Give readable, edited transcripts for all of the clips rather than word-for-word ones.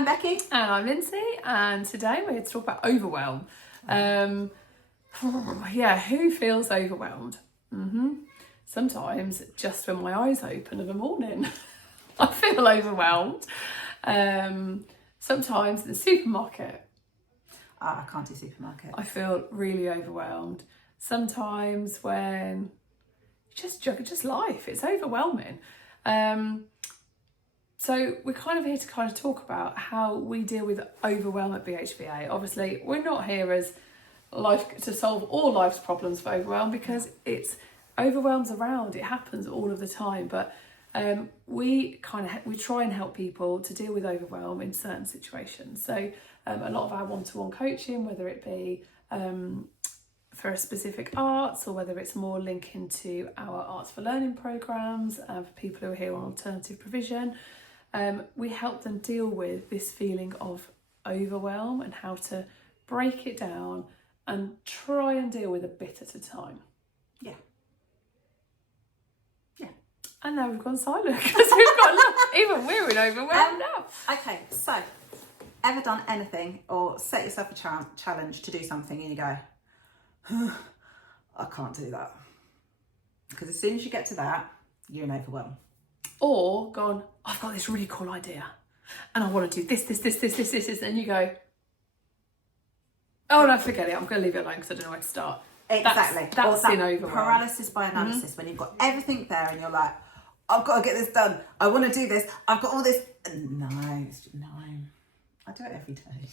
I'm Becky. And I'm Lindsay, and today we're here to talk about overwhelm. Who feels overwhelmed? Sometimes just when my eyes open of a morning, I feel overwhelmed. Sometimes in the supermarket, I can't do supermarket. I feel really overwhelmed. Sometimes when just life, it's overwhelming. So we're kind of here to kind of talk about how we deal with overwhelm at BHVA. Obviously, we're not here as to solve all life's problems for overwhelm, because it's overwhelms around. It happens all of the time. But we try and help people to deal with overwhelm in certain situations. So a lot of our one-to-one coaching, whether it be for a specific arts or whether it's more linking to our Arts for Learning programmes for people who are here on alternative provision. We help them deal with this feeling of overwhelm and how to break it down and try and deal with a bit at a time. Yeah. And now we've gone silent because we've got even we're in overwhelm now. Okay, so ever done anything or set yourself a challenge to do something and you go, I can't do that? Because as soon as you get to that, you're in overwhelm. Or gone, I've got this really cool idea and I want to do this, and you go, oh no, forget it, I'm going to leave it alone because I don't know where to start. Exactly. That's or in overwhelm. Paralysis by analysis, when you've got everything there and you're like, I've got to get this done. I want to do this. I've got all this. No. I do it every day.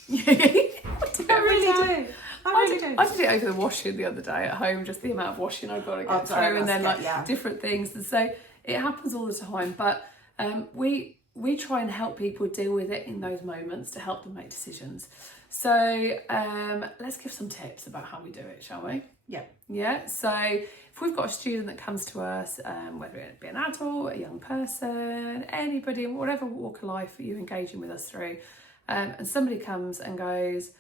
I really do. I I did it over the washing the other day at home, just the amount of washing I've got to get through, and then different things. And so it happens all the time. But we try and help people deal with it in those moments to help them make decisions. So let's give some tips about how we do it, shall we? Yeah. So if we've got a student that comes to us, whether it be an adult, a young person, anybody, whatever walk of life you're engaging with us through, and somebody comes and goes,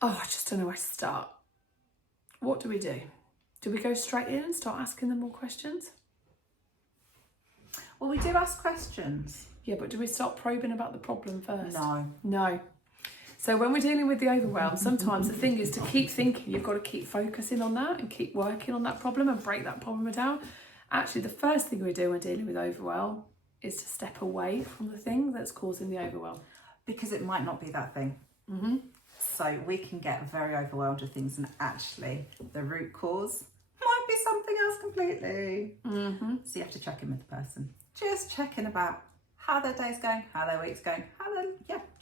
oh, I just don't know where to start. What do we do? Do we go straight in and start asking them more questions? Well, we do ask questions. Yeah, but do we start probing about the problem first? No. So when we're dealing with the overwhelm, sometimes the thing is to keep thinking, you've got to keep focusing on that and keep working on that problem and break that problem down. Actually, the first thing we do when dealing with overwhelm is to step away from the thing that's causing the overwhelm. Because it might not be that thing. So we can get very overwhelmed with things, and actually the root cause might be something else completely. So you have to check in with the person. Just check in about how their day's going, how their week's going,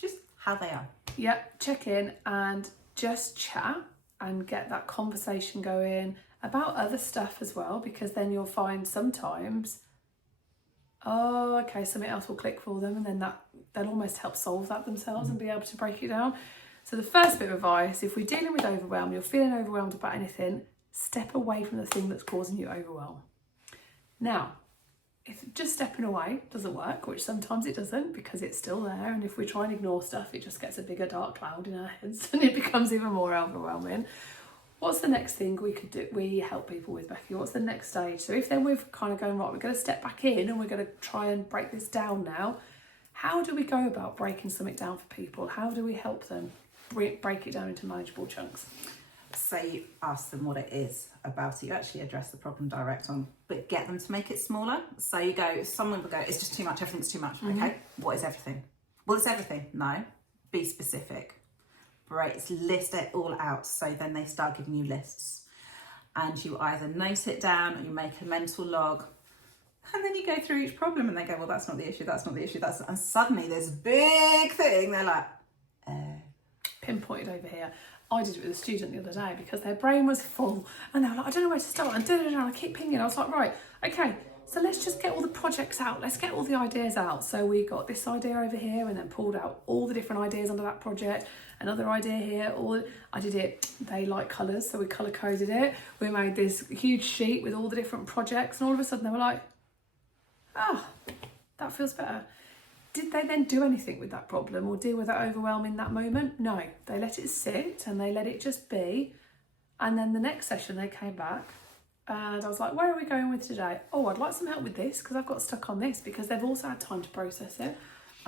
just how they are. Yeah, check in and just chat and get that conversation going about other stuff as well, because then you'll find sometimes, something else will click for them, and then they'll almost help solve that themselves and be able to break it down. So the first bit of advice, if we're dealing with overwhelm, you're feeling overwhelmed about anything, step away from the thing that's causing you overwhelm. Now, if just stepping away doesn't work, which sometimes it doesn't because it's still there, and if we try and ignore stuff, it just gets a bigger dark cloud in our heads and it becomes even more overwhelming. What's the next thing we could do? We help people with, Becky. What's the next stage? So if then we're kind of going, right, we're going to step back in and we're going to try and break this down now. How do we go about breaking something down for people? How do we help them break it down into manageable chunks? So you ask them what it is about it. You actually address the problem direct on, but get them to make it smaller. So you go, someone will go, it's just too much, everything's too much. Okay, what is everything? Well, it's everything. No, be specific. List it all out. So then they start giving you lists, and you either note it down or you make a mental log, and then you go through each problem and they go, well, that's not the issue, and suddenly there's a big thing. They're like, pinpointed over here. I did it with a student the other day because their brain was full and they were like, I don't know where to start, and I keep pinging. I was like, right, okay, so let's just get all the projects out. Let's get all the ideas out. So we got this idea over here and then pulled out all the different ideas under that project. Another idea here. I did it, they like colours, so we colour coded it. We made this huge sheet with all the different projects, and all of a sudden they were like, that feels better. Did they then do anything with that problem or deal with that overwhelm in that moment? No, they let it sit and they let it just be. And then the next session they came back and I was like, where are we going with today? Oh, I'd like some help with this because I've got stuck on this, because they've also had time to process it.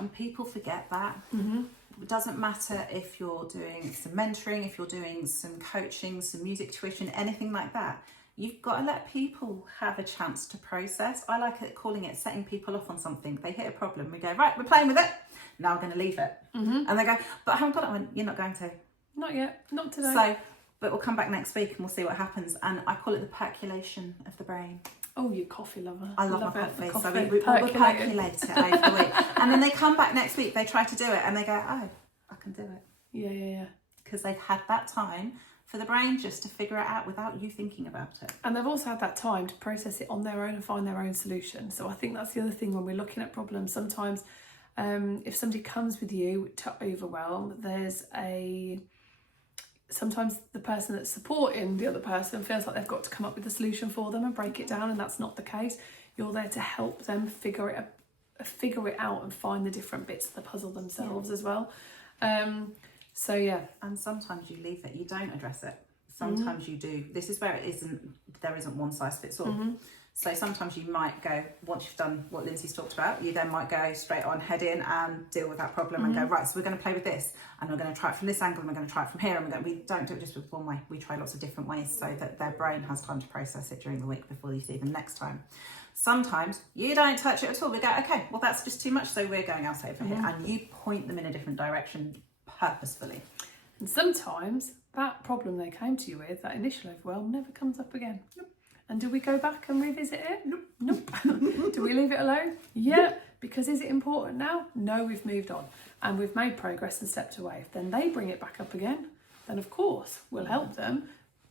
And people forget that. It doesn't matter if you're doing some mentoring, if you're doing some coaching, some music tuition, anything like that. You've got to let people have a chance to process. I like calling it setting people off on something. They hit a problem, we go, right, we're playing with it. Now we're going to leave it. And they go, but I haven't got it. I went, you're not going to. Not yet, not today. So, but we'll come back next week and we'll see what happens. And I call it the percolation of the brain. Oh, you coffee lover. I love my coffee. The So we'll percolate it over the week. And then they come back next week, they try to do it and they go, oh, I can do it. Yeah. Because they've had that time for the brain just to figure it out without you thinking about it. And they've also had that time to process it on their own and find their own solution. So I think that's the other thing when we're looking at problems. Sometimes if somebody comes with you to overwhelm, sometimes the person that's supporting the other person feels like they've got to come up with a solution for them and break it down, and that's not the case. You're there to help them figure it out and find the different bits of the puzzle themselves as well. So yeah. And sometimes you leave it, you don't address it. Sometimes you do. This is where there isn't one size fits all. So sometimes you might go, once you've done what Lindsay's talked about, you then might go straight on, head in and deal with that problem and go, right, so we're going to play with this and we're going to try it from this angle and we're going to try it from here, and we don't do it just with one way. We try lots of different ways so that their brain has time to process it during the week before you see them next time. Sometimes you don't touch it at all. We go, okay, well, that's just too much, so we're going out over here, and you point them in a different direction purposefully. And sometimes that problem they came to you with, that initial overwhelm, never comes up again. And do we go back and revisit it? Nope. Do we leave it alone? Yeah. Because is it important now? No, we've moved on and we've made progress and stepped away. If then they bring it back up again, then of course we'll help them,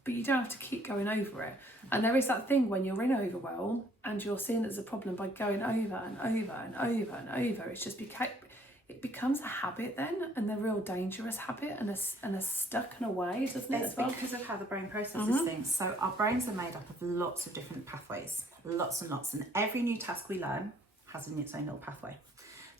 but you don't have to keep going over it. And there is that thing when you're in overwhelm and you're seeing it as a problem by going over and over and over and over, it becomes a habit then, and a real dangerous habit, and a stuck in a way, doesn't it? It's because of how the brain processes things. So our brains are made up of lots of different pathways, lots and lots, and every new task we learn has its own little pathway.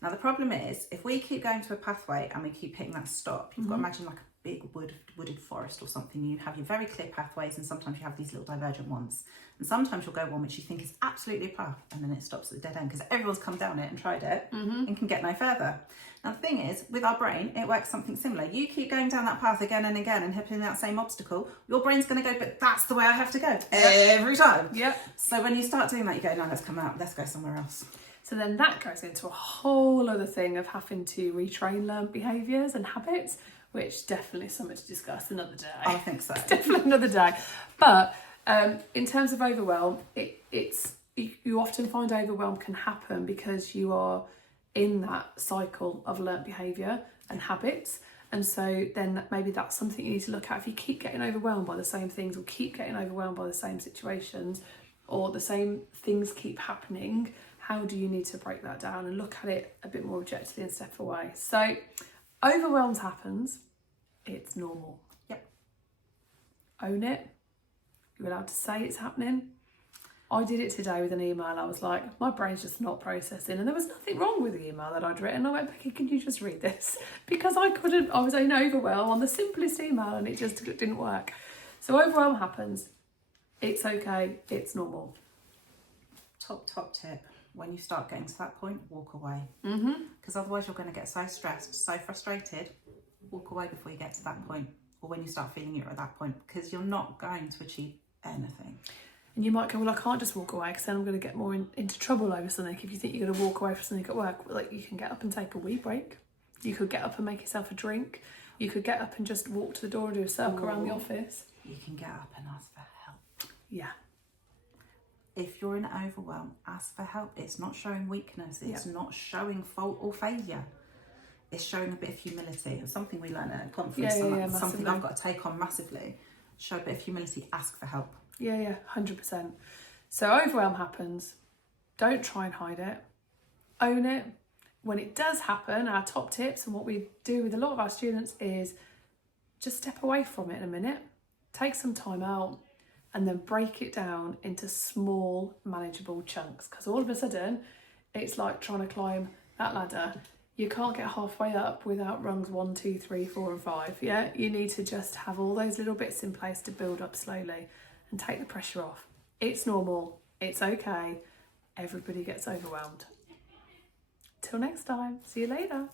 Now the problem is, if we keep going to a pathway and we keep hitting that stop, you've got to imagine like a big wooded forest or something. You have your very clear pathways, and sometimes you have these little divergent ones. And sometimes you'll go one which you think is absolutely a path, and then it stops at the dead end because everyone's come down it and tried it and can get no further. Now the thing is, with our brain, it works something similar. You keep going down that path again and again and hitting that same obstacle, your brain's going to go, but that's the way I have to go every time. Yep. So when you start doing that, you go, no, let's come out, let's go somewhere else. So then that goes into a whole other thing of having to retrain learned behaviours and habits, which definitely is something to discuss another day. I think so. Definitely another day. But in terms of overwhelm, you often find overwhelm can happen because you are in that cycle of learnt behaviour and habits. And so then maybe that's something you need to look at. If you keep getting overwhelmed by the same things, or keep getting overwhelmed by the same situations, or the same things keep happening, how do you need to break that down and look at it a bit more objectively and step away? So overwhelm happens, it's normal. Yep. Own it. You're allowed to say it's happening. I did it today with an email. I was like, my brain's just not processing, and there was nothing wrong with the email that I'd written. I went, Becky, can you just read this? Because I was in overwhelm on the simplest email and it just didn't work. So overwhelm happens. It's okay. It's normal. Top tip. When you start getting to that point, walk away. Because otherwise you're going to get so stressed, so frustrated. Walk away before you get to that point, or when you start feeling you're at that point, because you're not going to achieve anything. And you might go, well, I can't just walk away because then I'm going to get more into trouble over something. If you think you're going to walk away from something at work, like, you can get up and take a wee break. You could get up and make yourself a drink. You could get up and just walk to the door and do a circle around the office. You can get up and ask for help. Yeah. If you're in overwhelm, ask for help. It's not showing weakness. It's not showing fault or failure. It's showing a bit of humility. It's something we learn at a conference. Something I've got to take on massively. Show a bit of humility. Ask for help. Yeah, 100%. So overwhelm happens. Don't try and hide it. Own it. When it does happen, our top tips and what we do with a lot of our students is just step away from it in a minute. Take some time out. And then break it down into small, manageable chunks. Because all of a sudden, it's like trying to climb that ladder. You can't get halfway up without rungs 1, 2, 3, 4 and 5. Yeah, you need to just have all those little bits in place to build up slowly and take the pressure off. It's normal. It's okay. Everybody gets overwhelmed. Until next time, see you later.